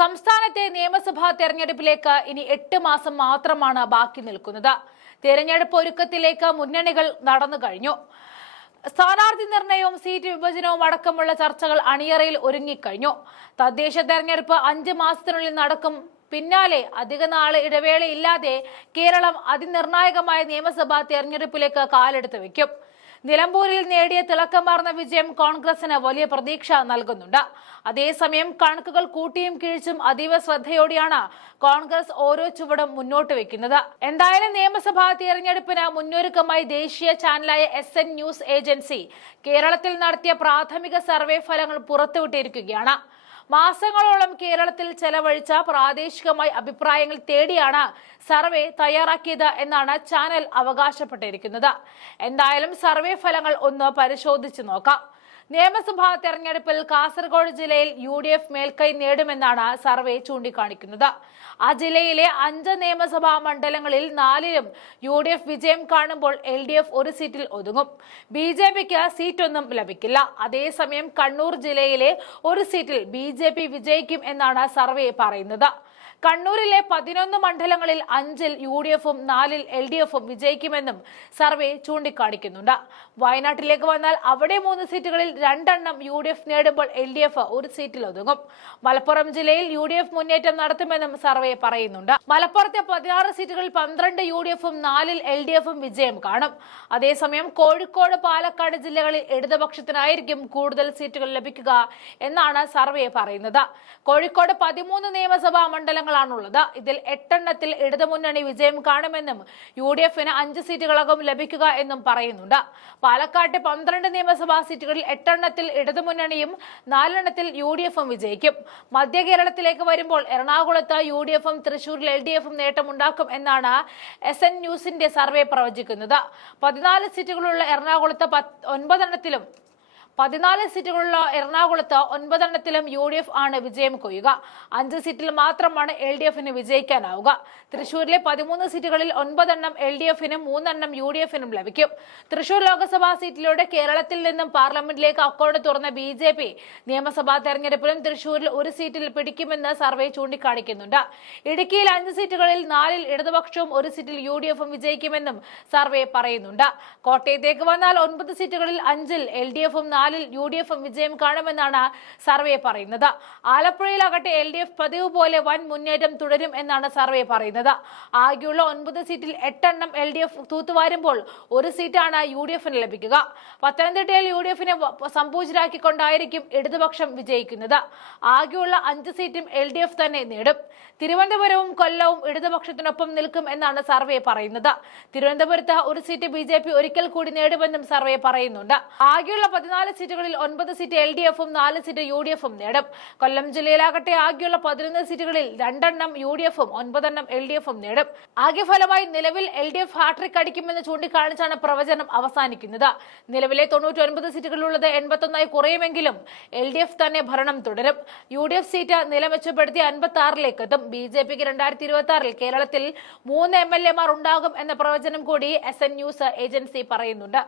സംസ്ഥാനത്തെ നിയമസഭാ തെരഞ്ഞെടുപ്പിലേക്ക് ഇനി എട്ട് മാസം മാത്രമാണ് ബാക്കി നിൽക്കുന്നത്. തെരഞ്ഞെടുപ്പ് ഒരുക്കത്തിലേക്ക് മുന്നണികൾ നടന്നു കഴിഞ്ഞു. സ്ഥാനാർത്ഥി നിർണയവും സീറ്റ് വിഭജനവും അടക്കമുള്ള ചർച്ചകൾ അണിയറയിൽ ഒരുങ്ങിക്കഴിഞ്ഞു. തദ്ദേശ തെരഞ്ഞെടുപ്പ് അഞ്ച് മാസത്തിനുള്ളിൽ നടക്കും. പിന്നാലെ അധിക നാൾ ഇടവേളയില്ലാതെ കേരളം അതിനിർണായകമായ നിയമസഭാ തെരഞ്ഞെടുപ്പിലേക്ക് കാലെടുത്ത് വെക്കും. നിലമ്പൂരിൽ നേടിയ തിളക്കമാർന്ന വിജയം കോൺഗ്രസിന് വലിയ പ്രതീക്ഷ നൽകുന്നുണ്ട്. അതേസമയം കണക്കുകൾ കൂട്ടിയും കിഴിച്ചും അതീവ ശ്രദ്ധയോടെയാണ് കോൺഗ്രസ് ഓരോ ചുവടും മുന്നോട്ട് വെക്കുന്നത്. എന്തായാലും നിയമസഭാ തിരഞ്ഞെടുപ്പിന് മുന്നൊരുക്കമായി ദേശീയ ചാനലായ എസ് എൻ ന്യൂസ് ഏജൻസി കേരളത്തിൽ നടത്തിയ പ്രാഥമിക സർവേ ഫലങ്ങൾ പുറത്തുവിട്ടിരിക്കുകയാണ്. മാസങ്ങളോളം കേരളത്തിൽ ചെലവഴിച്ച പ്രാദേശികമായി അഭിപ്രായങ്ങൾ തേടിയാണ് സർവേ തയ്യാറാക്കിയത് എന്നാണ് ചാനൽ അവകാശപ്പെട്ടിരിക്കുന്നത്. എന്തായാലും സർവേ ഫലങ്ങൾ ഒന്ന് പരിശോധിച്ചു നോക്കാം. നിയമസഭാ തെരഞ്ഞെടുപ്പിൽ കാസർഗോഡ് ജില്ലയിൽ യു ഡി എഫ് മേൽക്കൈ നേടുമെന്നാണ് സർവേ ചൂണ്ടിക്കാണിക്കുന്നത്. ആ ജില്ലയിലെ അഞ്ച് നിയമസഭാ മണ്ഡലങ്ങളിൽ നാലിലും യു ഡി എഫ് വിജയം കാണുമ്പോൾ എൽ ഡി എഫ് ഒരു സീറ്റിൽ ഒതുങ്ങും. ബി ജെ പിക്ക് സീറ്റൊന്നും ലഭിക്കില്ല. അതേസമയം കണ്ണൂർ ജില്ലയിലെ ഒരു സീറ്റിൽ ബി ജെ പി വിജയിക്കും എന്നാണ് സർവേ പറയുന്നത്. കണ്ണൂരിലെ പതിനൊന്ന് മണ്ഡലങ്ങളിൽ അഞ്ചിൽ യു ഡി എഫും നാലിൽ എൽ ഡി എഫും വിജയിക്കുമെന്നും സർവേ ചൂണ്ടിക്കാണിക്കുന്നുണ്ട്. വയനാട്ടിലേക്ക് വന്നാൽ അവിടെ മൂന്ന് സീറ്റുകളിൽ രണ്ടെണ്ണം യു ഡി എഫ് നേടുമ്പോൾ എൽ ഡി എഫ് ഒരു സീറ്റിൽ ഒതുങ്ങും. മലപ്പുറം ജില്ലയിൽ യു ഡി എഫ് മുന്നേറ്റം നടത്തുമെന്നും സർവേ പറയുന്നുണ്ട്. മലപ്പുറത്തെ പതിനാറ് സീറ്റുകളിൽ പന്ത്രണ്ട് യു ഡി എഫും നാലിൽ എൽ ഡി എഫും വിജയം കാണും. അതേസമയം കോഴിക്കോട് പാലക്കാട് ജില്ലകളിൽ ഇടതുപക്ഷത്തിനായിരിക്കും കൂടുതൽ സീറ്റുകൾ ലഭിക്കുക എന്നാണ് സർവേ പറയുന്നത്. കോഴിക്കോട് പതിമൂന്ന് നിയമസഭാ മണ്ഡലങ്ങളാണുള്ളത്. ഇതിൽ എട്ടെണ്ണത്തിൽ ഇടതുമുന്നണി വിജയം കാണുമെന്നും യു ഡി എഫിന് അഞ്ച് സീറ്റുകളകം ലഭിക്കുക എന്നും പറയുന്നുണ്ട്. പാലക്കാട്ടെ പന്ത്രണ്ട് നിയമസഭാ സീറ്റുകളിൽ എട്ടെണ്ണത്തിൽ ഇടതുമുന്നണിയും നാലെണ്ണത്തിൽ യു ഡി എഫും വിജയിക്കും. മധ്യ കേരളത്തിലേക്ക് വരുമ്പോൾ എറണാകുളത്ത് യു ഡി എഫും തൃശൂരിൽ എൽ ഡി എഫും നേട്ടമുണ്ടാക്കും എന്നാണ് എസ് എൻ ന്യൂസിന്റെ സർവേ പ്രവചിക്കുന്നത്. പതിനാല് സീറ്റുകളുള്ള എറണാകുളത്ത് ഒൻപതെണ്ണത്തിലും പതിനാല് സീറ്റുകളുള്ള എറണാകുളത്ത് ഒൻപതെണ്ണത്തിലും യു ഡി എഫ് ആണ് വിജയം കൊയ്യുക. അഞ്ച് സീറ്റിൽ മാത്രമാണ് എൽ ഡി എഫിന് വിജയിക്കാനാവുക. തൃശൂരിലെ പതിമൂന്ന് സീറ്റുകളിൽ ഒൻപതെണ്ണം എൽ ഡി എഫിനും മൂന്നെണ്ണം യു ഡി എഫിനും ലഭിക്കും. തൃശൂർ ലോക്സഭാ സീറ്റിലൂടെ കേരളത്തിൽ നിന്നും പാർലമെന്റിലേക്ക് അക്കൗണ്ട് തുറന്ന ബി ജെ പി നിയമസഭാ തെരഞ്ഞെടുപ്പിലും തൃശൂരിൽ ഒരു സീറ്റിൽ പിടിക്കുമെന്ന് സർവേ ചൂണ്ടിക്കാണിക്കുന്നുണ്ട്. ഇടുക്കിയിൽ അഞ്ച് സീറ്റുകളിൽ നാലിൽ ഇടതുപക്ഷവും ഒരു സീറ്റിൽ യു ഡി എഫും വിജയിക്കുമെന്നും സർവേ പറയുന്നുണ്ട്. കോട്ടയത്തേക്ക് വന്നാൽ ഒൻപത് സീറ്റുകളിൽ അഞ്ചിൽ എൽ ഡി എഫും നാലിൽ യു ഡി എഫും വിജയം കാണുമെന്നാണ് സർവേ പറയുന്നത്. ആലപ്പുഴയിലാകട്ടെ എൽ ഡി എഫ് പതിവ് പോലെ വൻ മുന്നേറ്റം തുടരും എന്നാണ് സർവേ പറയുന്നത്. ആകെയുള്ള ഒൻപത് സീറ്റിൽ എട്ടെണ്ണം എൽ ഡി എഫ് തൂത്തുവാരുമ്പോൾ ഒരു സീറ്റാണ് യു ഡി എഫിന് ലഭിക്കുക. പത്തനംതിട്ടയിൽ യു ഡി എഫിനെ സമ്പൂജരാക്കിക്കൊണ്ടായിരിക്കും ഇടതുപക്ഷം വിജയിക്കുന്നത്. ആകെയുള്ള അഞ്ച് സീറ്റും എൽ ഡി എഫ് തന്നെ നേടും. തിരുവനന്തപുരവും കൊല്ലവും ഇടതുപക്ഷത്തിനൊപ്പം നിൽക്കും എന്നാണ് സർവേ പറയുന്നത്. തിരുവനന്തപുരത്ത് ഒരു സീറ്റ് ബി ഒരിക്കൽ കൂടി നേടുമെന്നും സർവേ പറയുന്നുണ്ട്. ആകെയുള്ള പതിനാല് സീറ്റുകളിൽ ഒൻപത് സീറ്റ് എൽ ഡി എഫും നാല് സീറ്റ് യു ഡി എഫും നേടും. കൊല്ലം ജില്ലയിലാകട്ടെ ആകെയുള്ള പതിനൊന്ന് സീറ്റുകളിൽ രണ്ടെണ്ണം യു ഡി എഫും ഒൻപതെണ്ണം എൽ ഡി എഫും നേടും. ആകെ ഫലമായി നിലവിൽ എൽ ഡി എഫ് ഹാട്രിക് അടിക്കുമെന്ന് ചൂണ്ടിക്കാണിച്ചാണ് പ്രവചനം അവസാനിക്കുന്നത്. നിലവിലെ തൊണ്ണൂറ്റി ഒൻപത് സീറ്റുകളുള്ളത് എൺപത്തൊന്നായി കുറയുമെങ്കിലും എൽ ഡി എഫ് തന്നെ ഭരണം തുടരും. യു ഡി എഫ് സീറ്റ് നില മെച്ചപ്പെടുത്തി അൻപത്തി ആറിലേക്ക് എത്തും. ബി ജെ പിക്ക് രണ്ടായിരത്തി ഇരുപത്തി ആറിൽ കേരളത്തിൽ മൂന്ന് എം എൽ എമാർ ഉണ്ടാകും എന്ന പ്രവചനം കൂടി എസ് എൻ ന്യൂസ് ഏജൻസി പറയുന്നുണ്ട്.